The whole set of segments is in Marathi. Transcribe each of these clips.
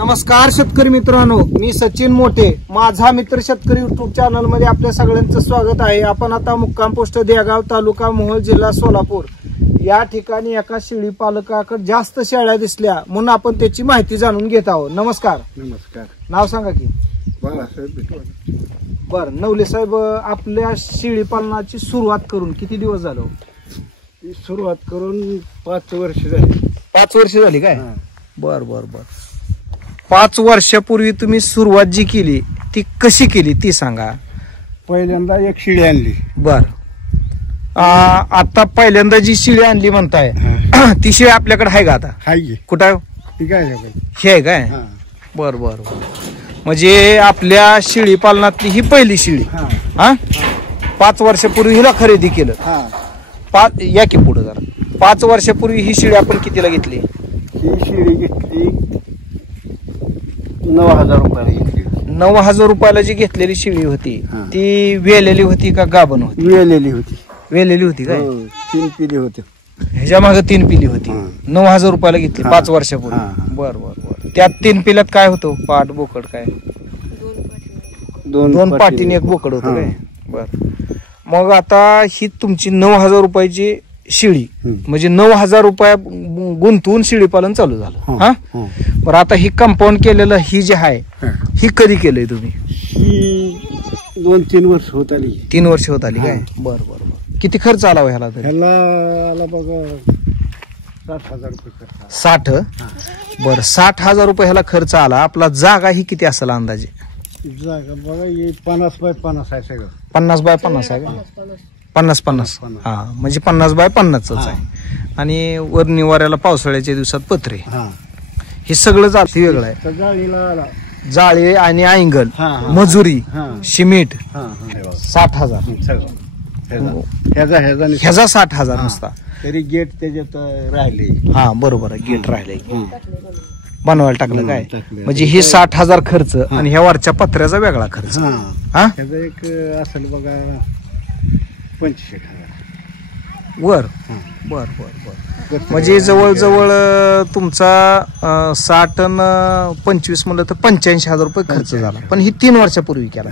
नमस्कार शेतकरी मित्रांनो, मी सचिन मोठे, माझा मित्र शेतकरी युट्यूब चॅनल मध्ये आपल्या सगळ्यांचं स्वागत आहे। आपण आता मुक्काम पोस्ट देगाव, तालुका मोहोळ, जिल्हा सोलापूर या ठिकाणी एका शेळी पालकाकडे जास्त शेळ्या दिसल्या म्हणून आपण त्याची माहिती जाणून घेत आहोत। नमस्कार। नमस्कार। नाव सांगा की? बाळासाहेब। बर, नवले साहेब, आपल्या शेळी पालनाची सुरुवात करून किती दिवस झालो? सुरुवात करून 5 वर्ष झाली। 5 वर्ष झाली काय? बर बर बर। 5 वर्षापूर्वी तुम्ही सुरुवात जी केली ती कशी केली ती सांगा। पहिल्यांदा एक शिडी आणली। बर, आता पहिल्यांदा जी शिडी आणली म्हणताय ती शिडी आपल्याकडे आहे का आता? हाय। कुठं? ठीक आहे हे आहे काय? बर बर बर। म्हणजे आपल्या शेळी पालनातली ही पहिली शिडी। हा, 5 वर्षापूर्वी हिला खरेदी केलं। 5 या की पुढे जरा। 5 वर्षापूर्वी ही शिडी आपण कितीला घेतली? ही शिडी घेतली 9000 रुपयाला घेतली। 9000 रुपयाला जी घेतलेली शिडी होती ती वेलेली होती का गाभण होती? वेलेली होती। वेलेली होती काय? 3 पिली होते। ह्याच्या मागे 3 पिली होती। 9000 रुपयाला घेतली 5 वर्षापूर्वी। बर बर बर। त्यात 3 पिल्यात काय होतं? पाट बोकड काय? 2 पाटीने 1 बोकड होतं काय? बर। मग आता ही तुमची 9000 रुपयाची शिडी, म्हणजे 9000 रुपया गुंतवून शिडी पालन चालू झालं। हा, बरं। आता ही कंपाऊंड केलेलं ही जी आहे ही कधी केलंय तुम्ही? ही 2-3 वर्ष होत आली। 3 वर्ष होत आली काय? बर बर बर। किती खर्च आला ह्याला? ह्याला आला बघा 60,000 रुपये खर्च। 60? बर, 60,000 रुपये ह्याला खर्च आला। आपला जागा ही किती असेल अंदाजे? जागा बघा 50 बाय 50 आहे सगळं। 50 बाय 50 आहे का? 50-50। हा, म्हणजे 50 बाय 50च आहे। आणि वर निवाऱ्याला पावसाळ्याच्या दिवसात पत्रे, हे सगळं जाती वेगळं आहे। जाळीला जाळी आणि अँगल, मजुरी, सिमेंट 60,000। ह्याचा 60,000 नुसता। तरी गेट त्याच्यात राहिले। हा बरोबर आहे, गेट राहिले बनवायला टाकलं काय? म्हणजे हे 60,000 खर्च आणि ह्या वरच्या पत्र्याचा वेगळा खर्च। हा, ह्याचा एक असेल बघा 25,000 वर। बर बर बर। म्हणजे जवळजवळ तुमचा 60 आणि 25 म्हणलं तर 85,000 रुपये खर्च झाला, पण ही 3 वर्षापूर्वी केला।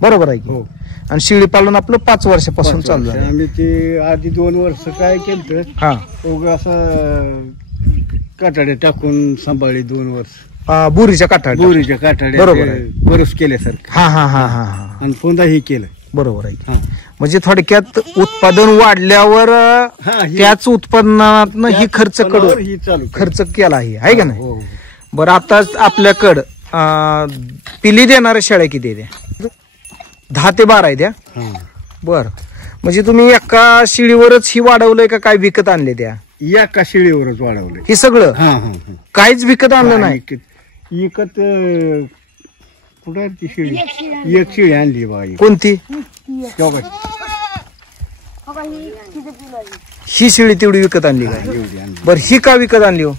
बरोबर आहे की? आणि शेळी पालन आपलं 5 वर्षापासून चालू झालं। आम्ही ते आधी 2 वर्ष काय केलं, असं काटाडे टाकून सांभाळली 2 वर्ष। बोरीच्या काटाड्या बरोबर बरस केल्यासारखं। हा हा हा हा। आणि पुन्हा हे केलं। बरोबर आहे। म्हणजे थोडक्यात उत्पादन वाढल्यावर त्याच उत्पन्नात ही खर्च खर्च केला आहे का नाही? बरं, आता आपल्याकडं पिली देणाऱ्या शेळ्या किती द्या? 10 ते 12 आहे द्या। बर, म्हणजे तुम्ही एका शिडीवरच ही वाढवलंय का काय विकत आणले त्या? एका शिडीवरच वाढवलंय हे सगळं। काहीच विकत आणलं नाही? विकत कुठे ती शिडी? एक शिडी आणली बाई। कोणती? ही शिडी तेवढी विकत आणली काय? बर, ही का विकत आणली हो?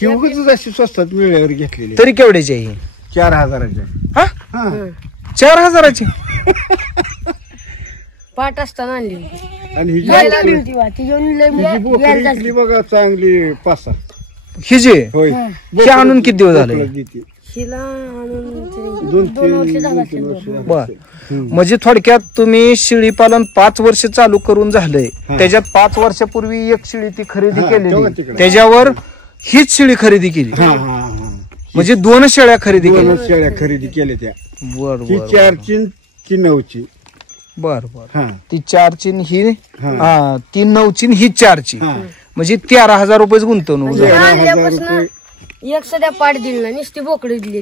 ही उगाच अशी स्वस्तात मिळाल्यावर घेतलेली। तरी केवढ्याची आहे? 4,000ची। हा, 4,000ची पाट असताना आणली। आणि ही बघा चांगली 5-6। ही जे हे आणून किती दिवस झाले? बर, म्हणजे थोडक्यात तुम्ही शेळी पालन 5 वर्ष चालू करून झालंय, त्याच्यात 5 वर्षापूर्वी एक शेळी ती खरेदी केली, त्याच्यावर हीच शेळी खरेदी केली, म्हणजे 2 शेळ्या खरेदी केल्या त्या। बर, 4ची ती 9ची। बर बर। ती 4ची ही 9ची ही 4ची, म्हणजे 13,000 रुपये गुंतवणूक। एक सध्या पाट दिली नाही, नुसती बोकडी दिली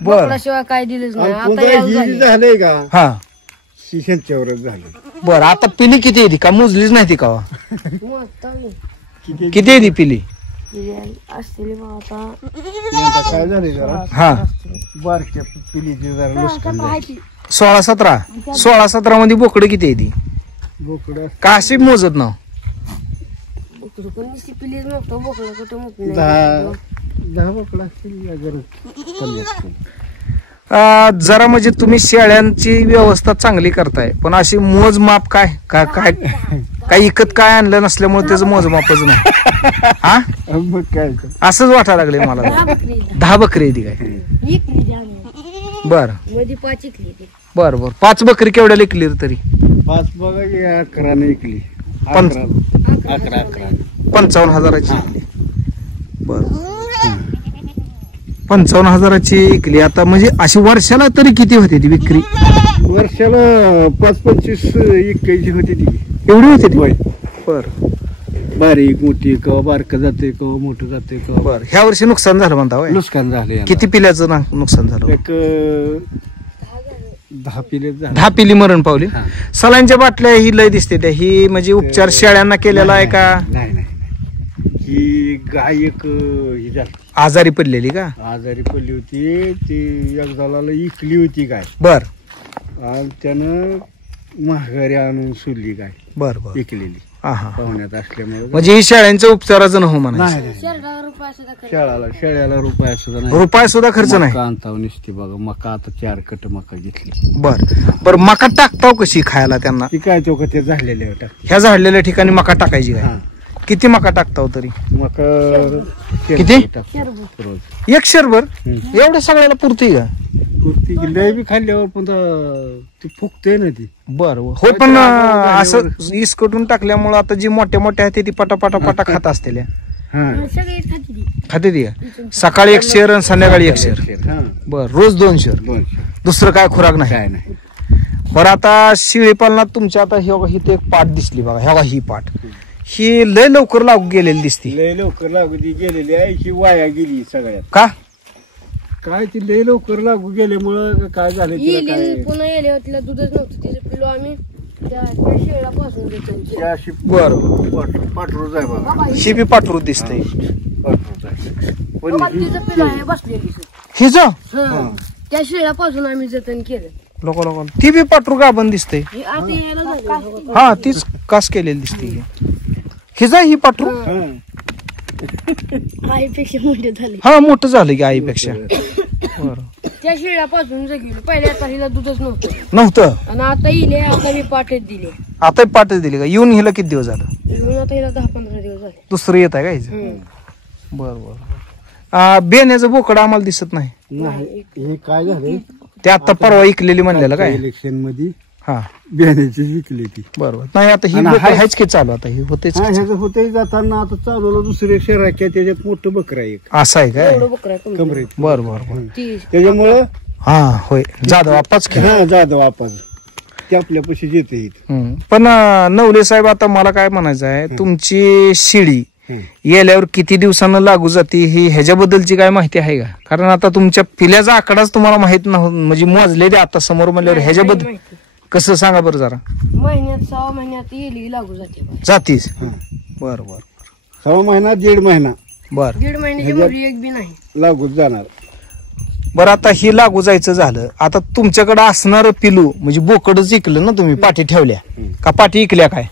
बर, शिवाय काय दिलंच नाही। झालंय का? हा, ह्यांच्यावरच झालं। बर, आता पिली किती येते का? मोजलीच नाही ती का? किती येते पिली? काय झाले जरा हा, बारक्या पिलीची जरा नुकसान झालं। 16-17 मध्ये बोकडं किती येते? बोकड का अशी मोजत ना? 10 बोकड असतील। जरा म्हणजे तुम्ही शेळ्यांची व्यवस्था चांगली करताय, पण अशी मोजमाप काय काय काही इकत काय आणलं नसल्यामुळे त्याचं मोजमापच नाही हा मग काय असंच वाटायला लागले मला 10 बकरी आहे ती काय बर मध्ये 5 इकली ती. बर बर 5 बकरी केवढ्या लिकली तरी 5 बघा की 11 ने विकली. पंच- 11 55,000ची विकली बर 55,000ची विकली. आता म्हणजे अशी वर्षाला तरी किती होते ती विक्री वर्षाला 5-25 इकायची होती ती. एवढी होते ती होय. बर बारीक मोठी कवा बारक जाते कवा मोठं जाते कवा बर ह्या वर्षी नुकसान झालं म्हणता होय? नुकसान झाले. किती पिल्याचं नुकसान झालं? एक 10 पिले झाले. 10 पिली मरण पावली. हा. सलांच्या बाटल्या ही लय दिसते त्या ही म्हणजे उपचार शेळ्यांना केलेला आहे का नाही नाही ही गाय एक ही झाली आजारी पडलेली का आजारी पडली होती ती एकदाला इकली होती गाय बर आणि त्यानं महागारी आणून सोडली गाय बर बर विकलेली हा हा पाहुण्यात असल्यामुळे म्हणजे ही शेळ्यांच्या उपचाराचं न हो म्हणायचं नाही नाही. शेरडावर रुपया सुद्धा खर्च. शेळ्याला रुपया सुद्धा नाही. रुपये सुद्धा खर्च नाही मका आणताव निसते बघा मका आता 4 कट मका घेतली. बर बर मका टाकताव कशी खायला त्यांना ती काय तो ते झालेले होता ह्या झाडलेल्या ठिकाणी मका टाकायची काय हा किती मका टाकताव तरी मका किती? रोज 1 शेरभर एवढ्या सगळ्याला पुरती का कुर्ती लय बी खाल्ल्यावर पण ती फुगते ना ती. बर होय पण असं इसकटून टाकल्यामुळे आता जी मोठ्या मोठ्या आहेत ती पटा खात असतील हा सगळी खाती ती. खाते ती सकाळी 1 शेर आणि संध्याकाळी 1 शेर हा बर रोज 2 शेर 2 दुसरं काय खुराक नाही काय नाही. बरं आता शेळी पालनात तुमच्या आता ही ते एक पाट दिसली बघा ह्या ही पाट ही लय लवकर लागू गेलेली दिसती लय लवकर लागू ती गेलेली आहे ही वाया गेली सगळ्यात. का काय ती लय लवकर लागू गेल्यामुळं काय झालं तिला येली काय पुन्हा येले तिला दूधच नव्हतं तिचं पिलो आम्ही त्या शेळा पासून देतो. ती अशी बरं पाठरूच आहे बाबा ही बी पाठरूत दिसतंय पाठरूच आहे पण बाबा तिचं पिलो आहे बसलेली. हिज त्या शेळापासून आम्ही जतन केलं. लोक ती बी पाठरू गाभण दिसतंय हे आता यायला झालं. हा तीच कास केलेली दिसते हिजा ही पाठरू हा. आईपेक्षा मोठे झाले. हा मोठं झालं की आईपेक्षा बरं त्या शेळापासून जगिलो पहिले आता हिला दूधच नव्हतं नव्हतं आणि आता येईल आता मी पाठच दिले. आता पाठच दिली का येऊन हिला किती दिवस झालं म्हणून आता हिला 10-15 दिवस झाले. दुसरं येत आहे का हिचं बर बर बेण्याचं बोकड आम्हाला दिसत नाही नाही हे काय झालं ते आता परवा ऐकलेली म्हणलेलं काय इलेक्शन मध्ये हा बियाण्याची विकली ती. बरोबर नाही आता ही आणि बोकड हाय- आहेच की चालू आता ही होतेच हा ह्याचं होतंय जाताना आता चालवलं दुसऱ्या शहराच्या त्याच्यात मोठं बकरा एक असं आहे काय एवढं बकरा आहे तुमचं. कमरेत बर बर बर ती त्याच्यामुळं हा होय जाधव आपाच खेळ हा जाधव वापस ते आपल्यापाशी येते पण नवले साहेब आता मला काय म्हणायचं आहे तुमची शिडी येल्यावर किती दिवसानं लागू जाते ही ह्याच्याबद्दलची काय माहिती आहे का कारण आता तुमच्या पिल्याचा आकडाच तुम्हाला माहित नव्हतं म्हणजे मोजले दे आता समोर म्हणल्यावर ह्याच्याबद्दल माहिती. कसं सांगा बरं जरा महिन्यात 6 महिन्यात येली लागू जाते. जातीच बर बर 6 महिना 1.5 महिना बर 1.5 महिन्याची मुलगी एक बी नाही. लागूच जाणार. बरं आता ही लागू जायचं झालं आता तुमच्याकडे असणार पिलू म्हणजे बोकडच इकलं ना तुम्ही पाठी ठेवल्या का पाठी इकल्या काय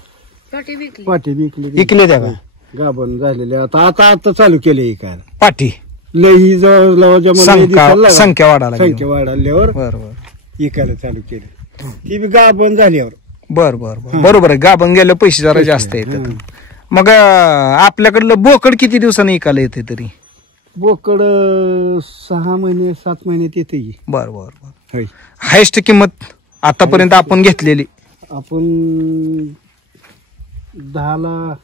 पाठी विकली. पाठी विकली इकले त्या का गाभण झालेले आता आता आता चालू केले काय पाठी लई जवळ संख्या वाढायला लागली. संख्या वाढल्यावर बर बर इकायला चालू केलं ती बी गाभण झाल्यावर बर बर बर बरोबर आहे गाभण गेलं पैसे जरा जास्त येतात मग आपल्याकडलं बोकड किती दिवसांनी इकायला येते तरी बोकड 6 महिने 7 महिन्यात येते की. बर बर बर होय. हायस्ट किंमत आतापर्यंत आपण घेतलेली आपण 10ला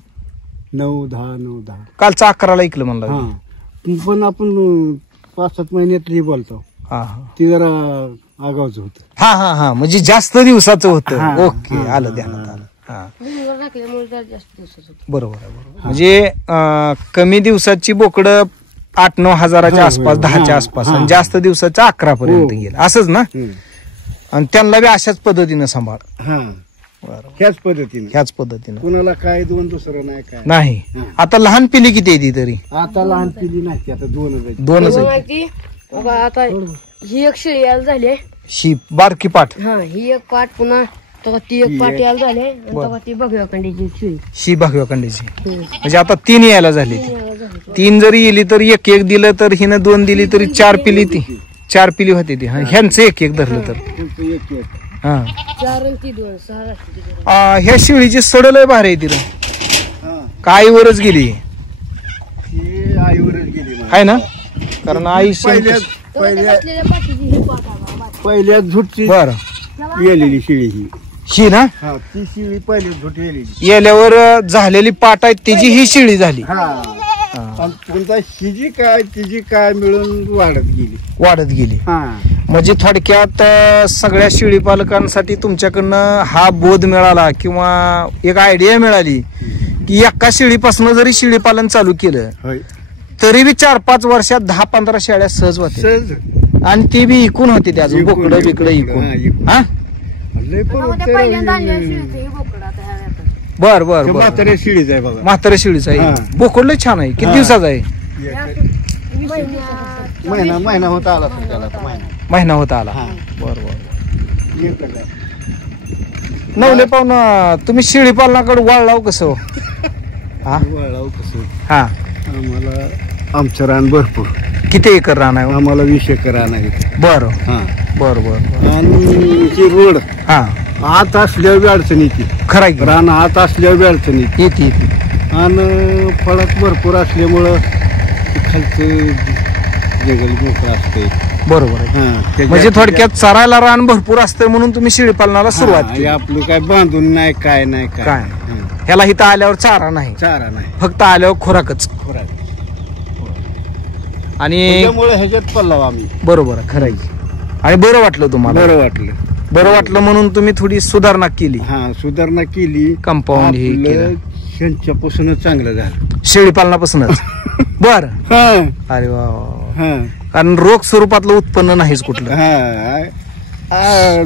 9-10 कालचा 11ला ऐकलं म्हणलं हा पण आपण 5-7 महिन्यात बोलतो हा हा ती जरा आगावच होत. हा हा हा म्हणजे जास्त दिवसाचं होतं हा, ओके हा, आलं हा, ध्यानात आलं हा बिलवर टाकल्यामुळे जरा जास्त दिवसाचं होतं. बरोबर आहे बरोबर म्हणजे कमी दिवसाची बोकड 8-9 हजाराच्या हा, आसपास हा, 10च्या हा, आसपास हा. आणि जास्त दिवसाच्या 11 पर्यंत हो. गेलं असंच ना हम्म. आणि त्यांना बी अशाच पद्धतीनं सांभाळ हा बरोबर ह्याच पद्धतीने ह्याच पद्धतीनं कुणाला काय दोन दुसरं नाही काय नाही हा. आता लहान पिली किती आहे ती तरी आता लहान पिली नाही ती, आता 2 आहेत. दोनच मग आहे ती बघा आता ही एक शेळी यायला झाली आहे. शी बारकी पाठ हा ही एक पाट पुन्हा तेव्हा ती एक पाट यायला झाली आहे. आणि तेव्हा ती बघूया खंडीची शेळी. शी भगव्या कंडीची हम्म. म्हणजे आता 3 यायला झाली ती यायला झाली. 3 जरी येली तर एक दिलं तर हिनं 2 दिली तरी 4 पिली ती 4 पिली होती ती हा ह्यांचं एक धरलं तर त्यांचं एक हा 4 आणि ती 2 6 राहते. ह्या शेळीची सड लय भारी आहे तिला. हा काईवरच गेली ती आईवरच गेली मला. आहे ना, कारण आई पहिल्या बसलेल्या पाठीची ही पाठ आहे बा. पहिल्या झुटची बर गेलेली शिळी ही. ही ना हा ती शिळी पहिली झुट गेलेली. येल्यावर झालेली पाट आहे त्याची ही शेळी झाली. हा आणि पुन्हा हिजी काय तिची काय मिळून वाढत गेली. हा म्हणजे थोडक्यात सगळ्या शेळी पालकांसाठी तुमच्याकडनं हा बोध मिळाला किंवा एक आयडिया मिळाली की एका शेळीपासून जरी शेळी पालन चालू केलं होय तरी बी 4-5 वर्षात 10-15 शेळ्या सहज होते. सहज. आणि ती बी इकून होती त्या इकून, बोकडं बिकडं इकून. इकून. हा, इकून. हा लय त्यामध्ये पहिल्यांदा आणलेलं शिळीचं हे बोकडं आता ह्या येतात. बर बर बर म्हाताऱ्या शिळीच आहे बघा. म्हाताऱ्या शेळीचं आहे. हा. बोकड लय छान आहे. किती हा. दिवसाचा आहे? महिना होता आला तर त्याला आता महिना होता आला. हा. बर बर एकच आहे. नवले पाहून तुम्ही शेळी पालनाकडे वळलाव कसं हो? हा वळाव कसं हा आम्हाला आमचं रान भरपूर. किती एकर रान आहे? आम्हाला 20 एकर रान आहे. बर हा बर बर आणि ही रोड हा आत असल्यावर बी अडचण येते. खरं आहे. रान आत असल्यावर बी अडचण येते. येते येते. आणि फळात भरपूर असल्यामुळं ते खालचं जंगल मोकळं असते. बरोबर आहे. म्हणजे थोडक्यात चरायला रान भरपूर असतं म्हणून तुम्ही शेळी पालनाला सुरुवात केली. आपलं काय बांधून नाही काय नाही काय? ह्याला इथं आल्यावर चारा नाही, चारा नाही फक्त आल्यावर खुराकच. आणि त्यामुळे ह्याच्यात पडलो आम्ही. बरोबर आहे, खरं आहे. आणि बरं वाटलं तुम्हाला? बरं वाटलं म्हणून तुम्ही थोडी सुधारणा केली. हा सुधारणा केली. कंपाऊंड हे केलं. ह्यांच्यापासूनच चांगलं झालं शेळी पालनापासूनच. बर हा अरे वा. हा कारण रोग स्वरूपातलं उत्पन्न नाहीच कुठलं. हा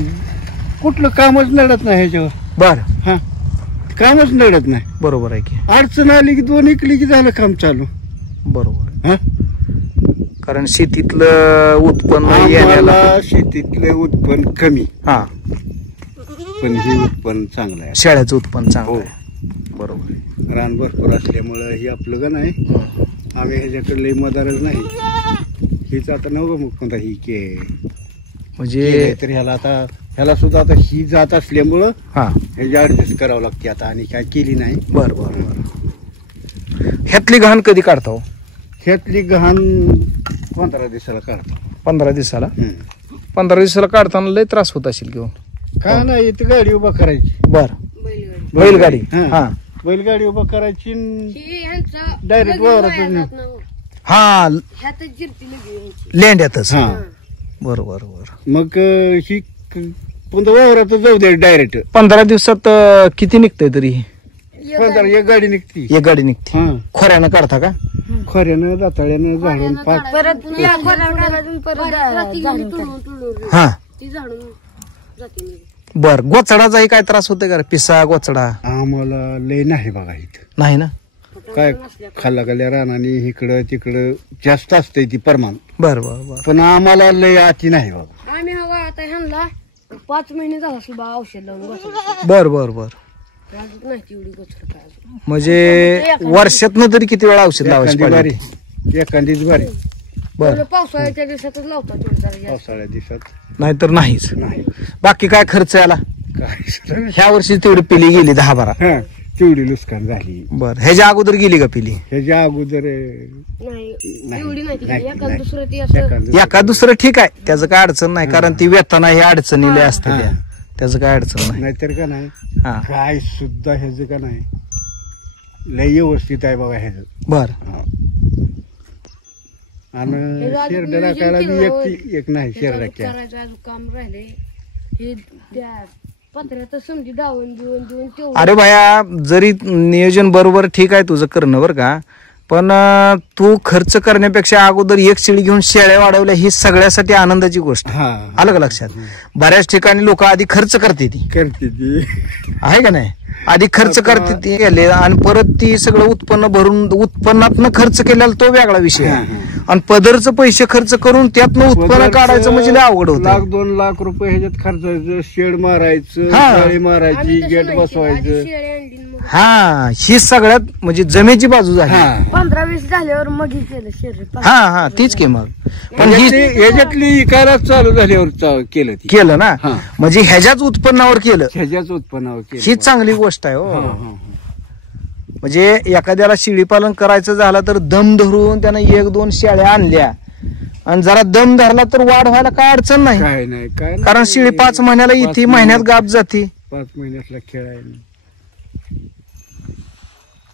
कुठलं कामच नडत नाही ह्याच्यावर. बर हा कामच नडत नाही. बरोबर आहे की. अडचण आली की 2 इकली की झालं काम चालू. बरोबर. हा कारण शेतीतलं उत्पन्न येण्याला आम्हाला शेतीतलं उत्पन्न कमी हा पण हे उत्पन्न चांगलं आहे. शेळ्याचं उत्पन्न चांगलं हो. आहे. बरोबर आहे. रान भरपूर असल्यामुळं हे आपलं का नाही आम्ही ह्याच्याकडे लई मदारच नाही. हीच आता नवं मग कोणता ही के म्हणजे तर ह्याला सुद्धा आता ही जात असल्यामुळं हा ह्याची ऍडजस्ट करावं लागते आता आणि काय केली नाही. बर बर बर. ह्यातली घाण कधी काढता हो? ह्यातली गहाण 15 दिवसाला काढतो. 15 दिवसाला? 15 दिवसाला काढताना लय त्रास होत असेल किंवा काय नाही इथं गाडी उभा करायची. बर बैलगाडी बैलगाडी. हा. हा बैलगाडी उभा करायची ही ह्यांचं डायरेक्ट लगेच वावरात वाया जात नाही हो. हा ह्यातच जिरती लगे ह्यांची. लेंड्यातच. हा बरोबर बरोबर. मग ही पुन्हा वावरात जाऊ दे डायरेक्ट. 15 दिवसात किती निघतंय तरी? एक गाडी निघती. एक गाडी निघते. हा खोऱ्यानं काढता का? खोऱ्यानं दाताळ्यानं झाडून पाच. परत या खोऱ्यावर टाकायचं, परत झाडून टाकायचं. हा ती झाडून जाते निघून. बर. गोचडाचाही काय त्रास होतोय का? पिसा गोचडा आम्हाला लय नाही बघा इथं. नाही ना? काय खाल्ला गेल्या रानाने इकडं तिकडं जास्त असतंय ती प्रमाण. बर बर बर. पण आम्हाला लय आती नाही बाबा. आम्ही हवा आता ह्यांना 5 महिने झाला सुद्धा औषध लावून बसलो. बर बर बर. अजून नाही तेवढी गोचड काय अजून. म्हणजे वर्षातनं तरी किती वेळा औषध लावायची एखादी पाळी? बारी एखादीच बारी बर. तेवढं पावसाळ्याच्या दिवसातच लावतात तेवढं जरा जास्त. पावसाळ्या दिवसात नाहीतर नाहीच. नाही बाकी काय खर्च आला? काय सुद्धा नाही. ह्या वर्षी तेवढी पिली गेली 10-12. हा, तेवढी नुकसान झाली. बर. ह्याच्या अगोदर गेली का पिली? ह्याच्या अगोदर नाही एवढी नाही नाही, एखाद नाही. दुसरं ती असं एखादं- एका दुसरं ठीक आहे, त्याचं काय अडचण नाही. कारण ती वेतना हे अडचणीले असते हा. त्या. त्याचं काय अडचण नाही. नाहीतर का नाही हा काय सुद्धा ह्याचं का नाही लय व्यवस्थित आहे बघा ह्याचं. बर. आणि हे अजून शेरड नियोजन राखायला केलं बी होय. एक नाही ते शेर चालू राख्या. करायचं अजून काम राहिले. हे त्या पत्र्यात समजी डावून देऊन तेवढं. अरे भाया, जरी नियोजन बरोबर ठीक आहे तुझं करणं बरं का, पण तू खर्च करण्यापेक्षा अगोदर एक शेळी घेऊन शेळ्या वाढवल्या ही सगळ्यासाठी आनंदाची गोष्ट. हा आलं का लक्षात? बऱ्याच ठिकाणी लोक आधी खर्च करते ती करते ती. आहे का नाही. आधी खर्च करते ती गेले आणि परत ती सगळं उत्पन्न भरून उत्पन्नातनं खर्च केलेला तो वेगळा विषय आहे. आणि पदरचं पैसे खर्च करून त्यातनं उत्पन्न काढायचं म्हणजे लय अवघड होतं. 1-2 लाख रुपये ह्याच्यात खर्चायचं, शेड मारायचं, हा. जाळी मारायची, गेट बसवायचं. हा ही सगळ्यात म्हणजे जमेची बाजू झाली. हा 15-20 झाल्यावर मग हे केलं शरीर. हा तीच की मग पण ही ह्याच्यातली इकायलाच चालू झाल्यावर केलं ती. केलं ना हा. म्हणजे ह्याच्याच उत्पन्नावर केलं ह्याच्याच उत्पन्नावर केलं. ही चांगली गोष्ट आहे हा, हो. हा. म्हणजे एखाद्याला शेळी पालन करायचं झालं तर दम धरून त्यानं 1-2 शेळ्या आणल्या आणि जरा दम धरला तर वाढ व्हायला काय अडचण नाही. काय नाही काय नाही. कारण शेळी 5 महिन्याला येते, महिन्यात गाप जाते 5 महिन्यातला खेळ आहे.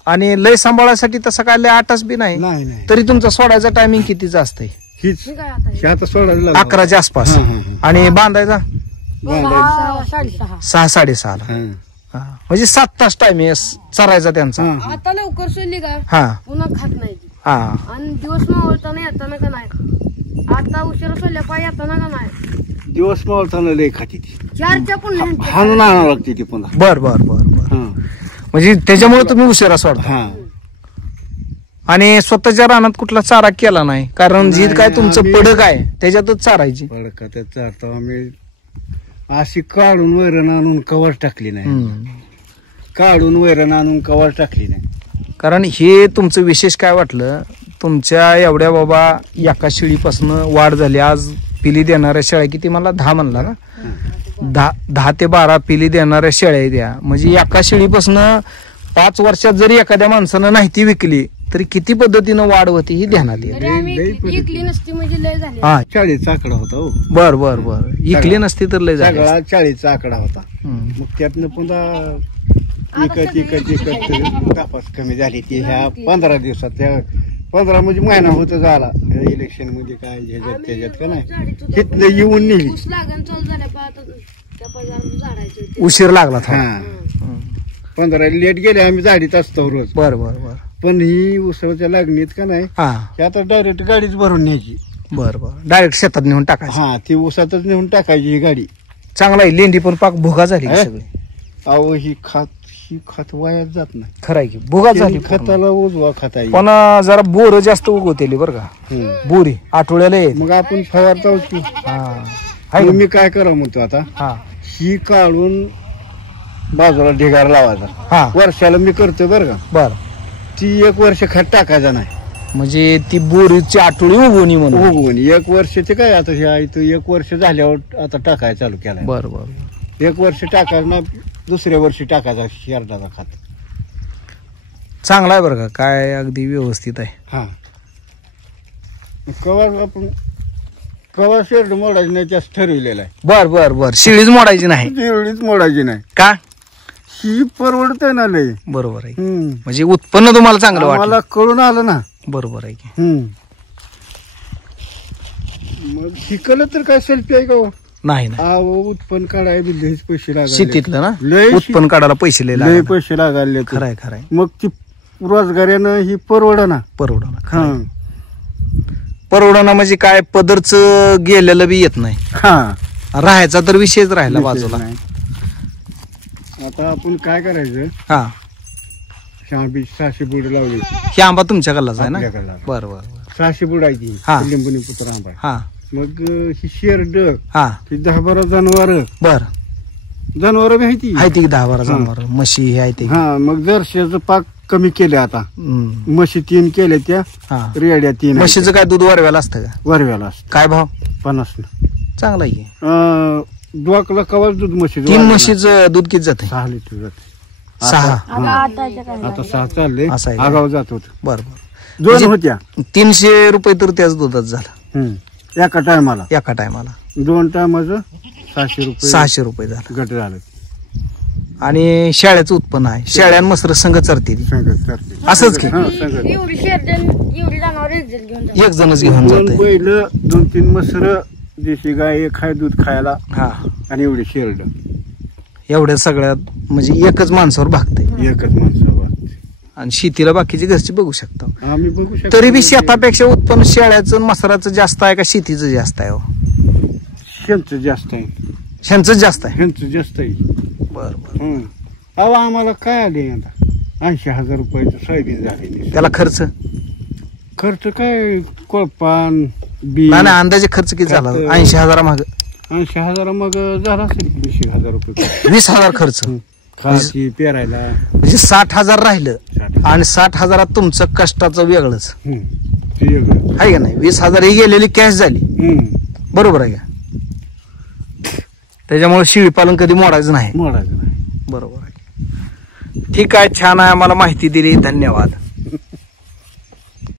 आणि लय सांभाळायसाठी तसं काय लय आटाच बी नाही. नाही नाही तरी तुमचा सोडायचा टायमिंग कितीचा असतंय? हीच हे काय आता हे? हे आता सोडायला लागलं. 11च्या आसपास. हा, हा, हा. आणि बांधायचा 6-6:30. 6-6:30 हा. म्हणजे 7 तास टाइम आहे चरायचा त्यांचा. हा. आता लवकर सोडली का हा पुन्हा खात नाही ती. हा आणि दिवस मावळताना येताना का नाही. आता उशिरा सोडल्या पाय येताना का नाही. दिवस मावळताना लय खाती ती. 4च्या पुन्हा हाणून आणावं लागते ती पुन्हा. बर बर बर बर. हा. म्हणजे त्याच्यामुळे तुम्ही उशिरा सोडता. हा. आणि स्वतःच्या रानात कुठला चारा केला नाही, कारण जी नाही, काय तुमचं आम्ही- पडक आहे त्याच्यातच चारायची. पडका त्यात चारतो आम्ही. अशी काढून वैरण आणून कवर टाकली नाही. हम्म. काढून वैरण आणून कवर टाकली नाही. कारण हे तुमचं विशेष काय वाटलं, तुमच्या एवढ्या बाबा एका शेळीपासून वाढ झाली. आज पिली देणाऱ्या शेळ्या किती मला 10 म्हणला ना, 10 ते 12 पिली देणाऱ्या शेळ्या द्या. म्हणजे एका शेळीपासून 5 वर्षात जरी एखाद्या माणसानं नाही ती विकली तरी किती पद्धतीनं वाढ होती ही ध्यानात येईल. तरी आम्ही इकली नसती म्हणजे लय झाली. हा 40चा आकडा होता हो. बर बर बर. इकली नसती तर लय झाली. सगळा 40चा आकडा होता. हम्म. मग त्यातनं पुन्हा इकत तपास कमी झाली ती ह्या 15 दिवसात. त्या 15 म्हणजे महिना होत झाला इलेक्शन मध्ये काय ह्याच्यात त्याच्यात का नाही. तिथनं येऊन नेली. ऊस लागण चालू झाल्या पा आता त्या पजाराला झाडायचं. उशीर लागला था. हा 15 लेट गेले आम्ही झाडीत असतो रोज. बर बर बर. पण ही उसळच्या लागणीत का नाही हा की आता डायरेक्ट गाडीच भरून न्यायची. बर बर. डायरेक्ट शेतात नेऊन टाकायचं. हा ती उसातच नेऊन टाकायची ही गाडी. चांगला आहे. लेंडी पण पाक भुगा झाली की सगळी. अहो ही खत वायात जात नाही. खराय की भुगा झाली पूर्ण. खताला उजवा खाता येईल. पण जरा बोर जास्त उगवतेली बरं का. बोरी आठवड्याला येत. मग आपण फवारतो की. हा हाय मग का? मी काय करा म्हणतो आता, हा ही काढून बाजूला ढिगार लावायचा. हा वर्षाला मी करतो बरं का. बर. ती 1 वर्ष खत टाकायचा नाही. म्हणजे ती बोरीची आठवडी उगवणी म्हणून. उगवून 1 वर्षाचे काय आता हे आहे, 1 वर्ष झाल्यावर आता टाकायला चालू केलाय. बर बर. 1 वर्ष टाकायचं ना, दुसऱ्या वर्षी टाकायचा शेरडाचा खत. चांगला आहे बरं का. काय अगदी व्यवस्थित आहे. हा कवा शेरड मोडायची नाही त्याच ठरविलेलं आहे. बर बर बर. शिळीच मोडायची नाही एवढीच मोडायची नाही. का? ही परवडतंय ना लय. बरोबर आहे. म्हणजे उत्पन्न तुम्हाला चांगलं वाटलं. मला कळून आलं ना. बरोबर आहे की. मग शिकलं तर काय सेल्फी आहे का हो? नाही ना उत्पन्न काढायला लयच पैसे लागले. शेतीतलं ना लय उत्पन्न काढायला पैसे लय लय लागले. पैसे लागायले. खरंय खरंय. मग ती रोजगाऱ्यानं ही परवडना. परवडणार. हा परवडणं म्हणजे काय, पदरच गेलेलं बी येत नाही. हा राहायचा तर विषयच राहिला बाजूला. नाही. आता आपण काय करायचं, हा 600 बुड लावली. हे आंबा तुमच्या गल्लाच आहे ना. आपल्याकडला. बर बर बर. 600 बुडायची. हा. लिंबुनी पुत्र आंबा. हा मग ही शेरड हा ही 10-12 जनावर बर. बी आहे ती. आहे ती 10-12 जनावर म्हशी हे आहे ते. हा मग जर्शीचं पाक कमी केले आता. हम्म. म्हशी 3 केल्या त्या. हा रेड्या 3. म्हशीचं काय दूध वरव्याला असतं का? वरव्याला काय भाव? 50 चांगला आहे की. डोकला कवाच दूध म्हशी. 3 म्हशीचं दूध किती जाते? 6 लिटर जाते. 6. आता 6 चालले. असं आहे. आगाव जात होत. बर बर. 2 होत्या. 300 रुपये तर त्याच दुधात झालं एका टायमाला. एका टायमाला. 2 टायमाचं 600 रुपये 600 रुपये झालं. गट झालं. आणि शेळ्याचं उत्पन्न आहे. शेळ्या आणि मसर संघ चरते ती. संगत करते. असंच की. हा संगत. एवढी शेरडन एवढी जनावर एक जण घेऊन जातो. एक जणच घेऊन 2 जाते. बैल 2-3 मसर देशी गाय एक खाय दूध खायला हा आणि एवढी शेरड. एवढ्या सगळ्यात म्हणजे एकच माणसावर भागते. एकच माणसावर. आणि शेतीला बाकीची घरची बघू शकता. आम्ही बघू शकतो. तरी बी शेतापेक्षा उत्पन्न शेळ्याचं मसराचं जास्त आहे का शेतीचं जास्त आहे? ह्यांचं जास्त आहे. ह्यांचं जास्त आहे. ह्यांचं जास्त आहे. बर बर. अहो आम्हाला काय आले आता 80,000 रुपयाचं सोयाबीन झाले. त्याला खर्च खर्च काय कोळपान बी नाही नाही, अंदाजे खर्च किती झाला? 80,000 माग 80,000 मग झाला असेल 20,000 रुपये 20,000 खर्च. खायची पेरायला. म्हणजे 60,000 राहिलं 60,000. आणि 60,000 तुमचं कष्टाचं वेगळंच ते वेगळं. आहे का नाही? 20,000 ही गेलेली कॅश झाली. बरोबर आहे का? त्याच्यामुळे शेळीपालन कधी मोडायचं नाही. मोडायचं नाही. बरोबर आहे. ठीक आहे, छान आहे, आम्हाला माहिती दिली, धन्यवाद.